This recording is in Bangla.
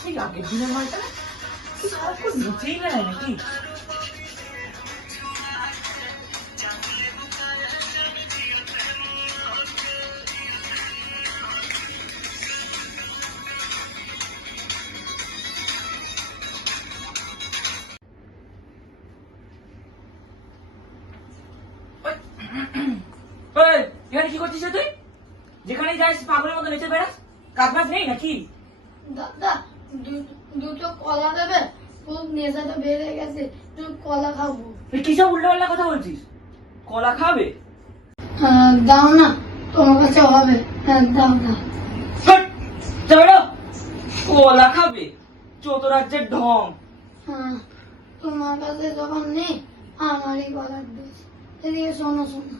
সেই আগের দিনের মালটা সারাক্ষণ নিচেই নেয় নাকি? এখানে কি করছিস তুই? যেখানে যাস পাগলের মতো নেচে বেড়াস, কাজ বাজ নেই নাকি? দাদা দুটো কলা দেবে, খুব নেশাটা বেড়ে গেছে, একটু কলা খাবো। কিসব উল্টো পাল্টা কথা বলছিস? কলা খাবে? দাও না, তোমার কাছে হবে। হ্যাঁ দাও দাও। কলা খাবে? চতুরাজ্যের ঢং। হ্যাঁ, তোমার কাছে যখন নেই আমারই কলার দোষ। এদিকে শোনো শোনো,